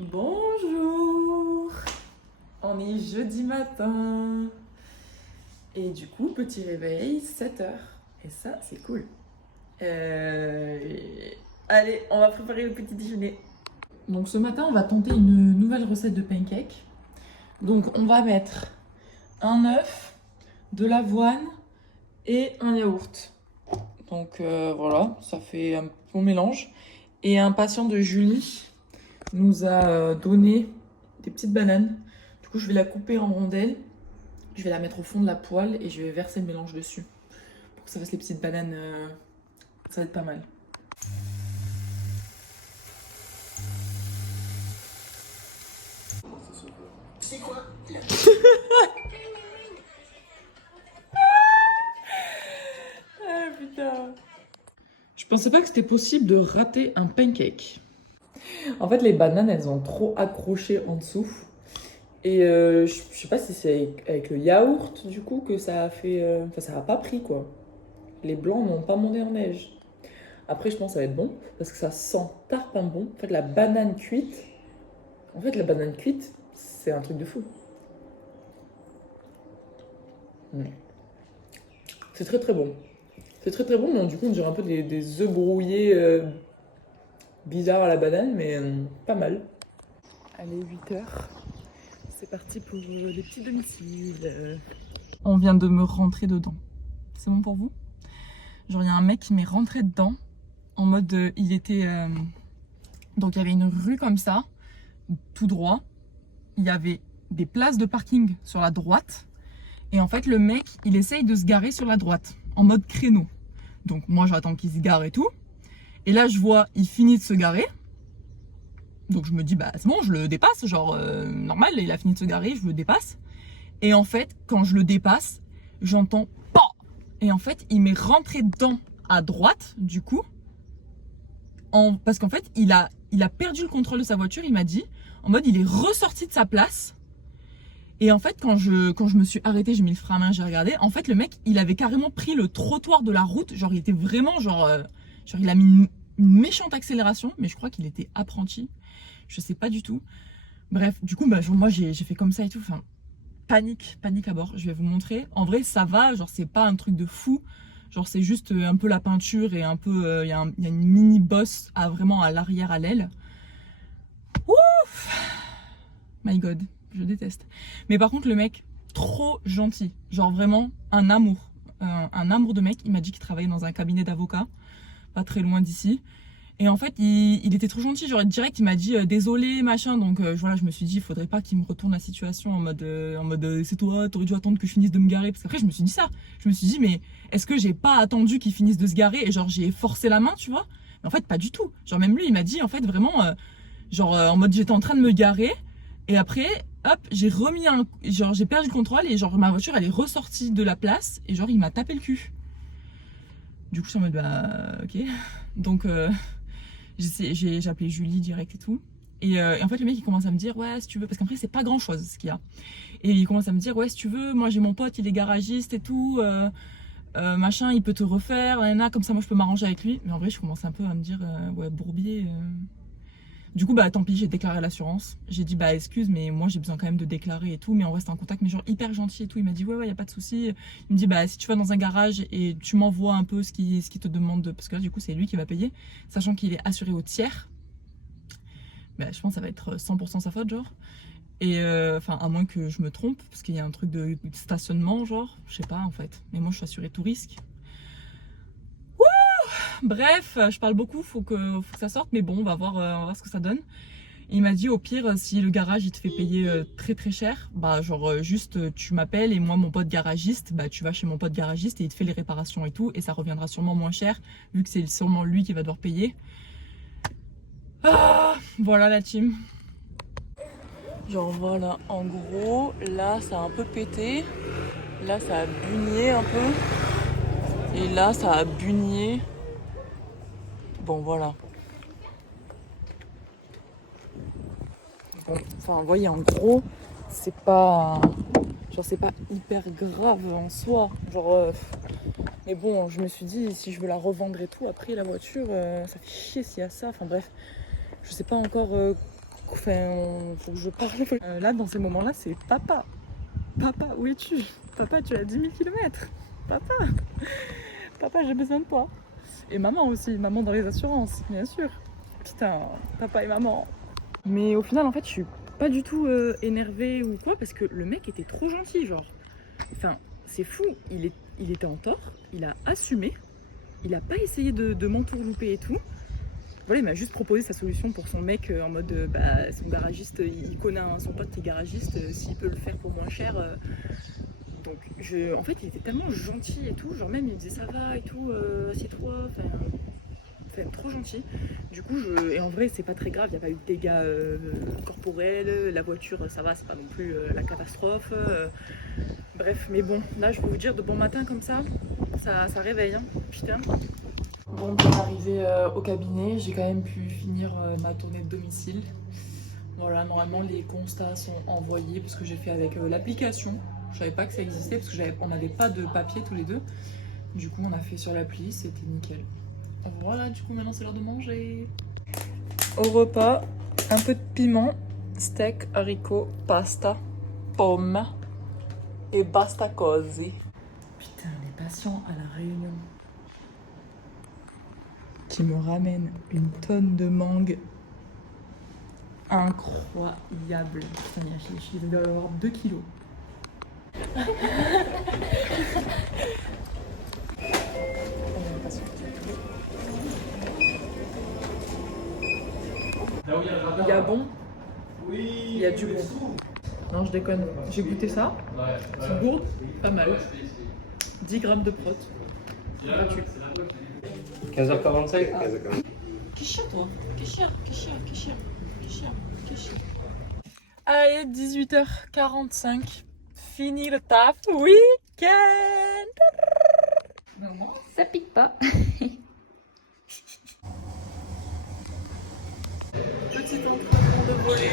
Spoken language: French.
Bonjour. On est jeudi matin. Et du coup, petit réveil, 7h. Et ça, c'est cool. Allez, on va préparer le petit déjeuner. Donc ce matin, on va tenter une nouvelle recette de pancake. Donc on va mettre un œuf, de l'avoine et un yaourt. Donc voilà, ça fait un bon mélange. Et un patient de Julie nous a donné des petites bananes. Du coup, je vais la couper en rondelles. Je vais la mettre au fond de la poêle et je vais verser le mélange dessus. Pour que ça fasse les petites bananes, ça va être pas mal. C'est quoi là? Ah putain. Je pensais pas que c'était possible de rater un pancake. En fait, les bananes, elles ont trop accroché en dessous. Et je sais pas si c'est avec le yaourt, du coup, que ça a fait... Enfin, ça a pas pris, quoi. Les blancs n'ont pas monté en neige. Après, je pense que ça va être bon, parce que ça sent tarpin bon. En fait, la banane cuite... c'est un truc de fou. C'est très très bon. C'est très très bon, mais du coup, on dirait un peu des œufs brouillés bizarres à la banane, mais pas mal. Allez, 8h. C'est parti pour les petits domiciles. On vient de me rentrer dedans. C'est bon pour vous? Genre, il y a un mec qui m'est rentré dedans en mode il était. Donc, il y avait une rue comme ça, tout droit. Il y avait des places de parking sur la droite. Et en fait, le mec, il essaye de se garer sur la droite, en mode créneau. Donc, moi, j'attends qu'il se gare et tout. Et là, je vois, il finit de se garer. Donc, je me dis, bah, c'est bon, je le dépasse. Genre, normal, il a fini de se garer, je le dépasse. Et en fait, quand je le dépasse, j'entends PAN. Et en fait, il m'est rentré dedans à droite, du coup. Parce qu'en fait, il a perdu le contrôle de sa voiture, il m'a dit. En mode, il est ressorti de sa place. Et en fait, quand je me suis arrêtée, j'ai mis le frein à main, j'ai regardé. En fait, le mec, il avait carrément pris le trottoir de la route. Genre, il était vraiment, genre il a mis une méchante accélération. Mais je crois qu'il était apprenti. Je sais pas du tout. Bref, du coup, bah, genre, moi, j'ai fait comme ça et tout. Enfin, panique à bord. Je vais vous montrer. En vrai, ça va. Genre, c'est pas un truc de fou. Genre, c'est juste un peu la peinture et un peu... Il y a une mini bosse vraiment à l'arrière, à l'aile. Ouf! My God. Je déteste. Mais par contre, le mec, trop gentil. Genre vraiment un amour. Un amour de mec. Il m'a dit qu'il travaillait dans un cabinet d'avocats, pas très loin d'ici. Et en fait, il était trop gentil. Genre direct, il m'a dit désolé, machin. Donc voilà, je me suis dit, il faudrait pas qu'il me retourne la situation en mode c'est toi, t'aurais dû attendre que je finisse de me garer. Parce qu'après, je me suis dit ça. Je me suis dit, mais est-ce que j'ai pas attendu qu'il finisse de se garer et genre j'ai forcé la main, tu vois? Mais en fait, pas du tout. Genre même lui, il m'a dit en fait vraiment, en mode j'étais en train de me garer. Et après, hop, j'ai perdu le contrôle et genre ma voiture elle est ressortie de la place et genre il m'a tapé le cul. Du coup, je suis en mode bah ok. Donc j'ai appelé Julie direct et tout. Et en fait, le mec il commence à me dire ouais, si tu veux, parce qu'après c'est pas grand chose ce qu'il y a. Et il commence à me dire ouais, si tu veux, moi j'ai mon pote, il est garagiste et tout. Machin, il peut te refaire, comme ça moi je peux m'arranger avec lui. Mais en vrai, je commence un peu à me dire ouais, bourbier. Du coup, bah tant pis, j'ai déclaré l'assurance. J'ai dit, bah excuse, mais moi j'ai besoin quand même de déclarer et tout. Mais on reste en contact, mais genre hyper gentil et tout. Il m'a dit, ouais, y a pas de souci. Il me dit, bah si tu vas dans un garage et tu m'envoies un peu ce qu'il te demande, parce que là, du coup, c'est lui qui va payer, sachant qu'il est assuré au tiers. Bah, je pense que ça va être 100% sa faute, genre. Et enfin, à moins que je me trompe, parce qu'il y a un truc de stationnement, genre, je sais pas en fait. Mais moi je suis assurée tout risque. Bref, je parle beaucoup, faut que ça sorte, mais bon, on va voir ce que ça donne. Il m'a dit au pire, si le garage il te fait payer très très cher, bah genre juste tu m'appelles et moi mon pote garagiste, bah tu vas chez mon pote garagiste et il te fait les réparations et tout et ça reviendra sûrement moins cher vu que c'est sûrement lui qui va devoir payer. Ah, voilà la team. Genre voilà, en gros, là ça a un peu pété, là ça a bugné un peu et là ça a bugné. Bon voilà. Bon, enfin, vous voyez, en gros, c'est pas hyper grave en soi. Mais bon, je me suis dit, si je veux la revendre et tout, après la voiture, ça fait chier s'il y a ça. Enfin bref, je sais pas encore Enfin, faut que je parle. Là, dans ces moments-là, c'est papa. Papa, où es-tu? Papa, tu es à 10 000 km. Papa. Papa, j'ai besoin de toi. Et maman aussi, maman dans les assurances, bien sûr. Putain, papa et maman. Mais au final, en fait, je suis pas du tout énervée ou quoi, parce que le mec était trop gentil, genre. Enfin, c'est fou, il était en tort, il a assumé, il a pas essayé de m'entourlouper et tout. Voilà, il m'a juste proposé sa solution pour son mec en mode bah, son garagiste, il connaît son pote qui est garagiste, s'il peut le faire pour moins cher. Donc, en fait, il était tellement gentil et tout, genre même il me disait ça va et tout, assieds-toi, enfin, trop gentil. Du coup, et en vrai, c'est pas très grave, il n'y a pas eu de dégâts corporels, la voiture, ça va, c'est pas non plus la catastrophe. Bref, mais bon, là, je peux vous dire, de bon matin comme ça réveille, hein, putain. Bon, bien arrivé au cabinet, j'ai quand même pu finir ma tournée de domicile. Voilà, normalement, les constats sont envoyés parce que j'ai fait avec l'application. Je savais pas que ça existait parce qu'on n'avait pas de papier tous les deux. Du coup, on a fait sur l'appli, c'était nickel. Voilà, du coup, maintenant c'est l'heure de manger. Au repas, un peu de piment, steak, haricots, pasta, pommes et basta cose. Putain, les patients à la réunion qui me ramènent une tonne de mangue. Incroyable. Putain, il doit y avoir 2 kilos. Il y a bon, il y a du bon. Non, je déconne. J'ai goûté ça. C'est une gourde, pas mal. 10 grammes de prot. Gratuit. 15h45. Qu'est-ce toi? Qu'est-ce. Allez, 18h45. Fini le taf. Week-end. Maman, ça pique pas. Petit entraînement de voler.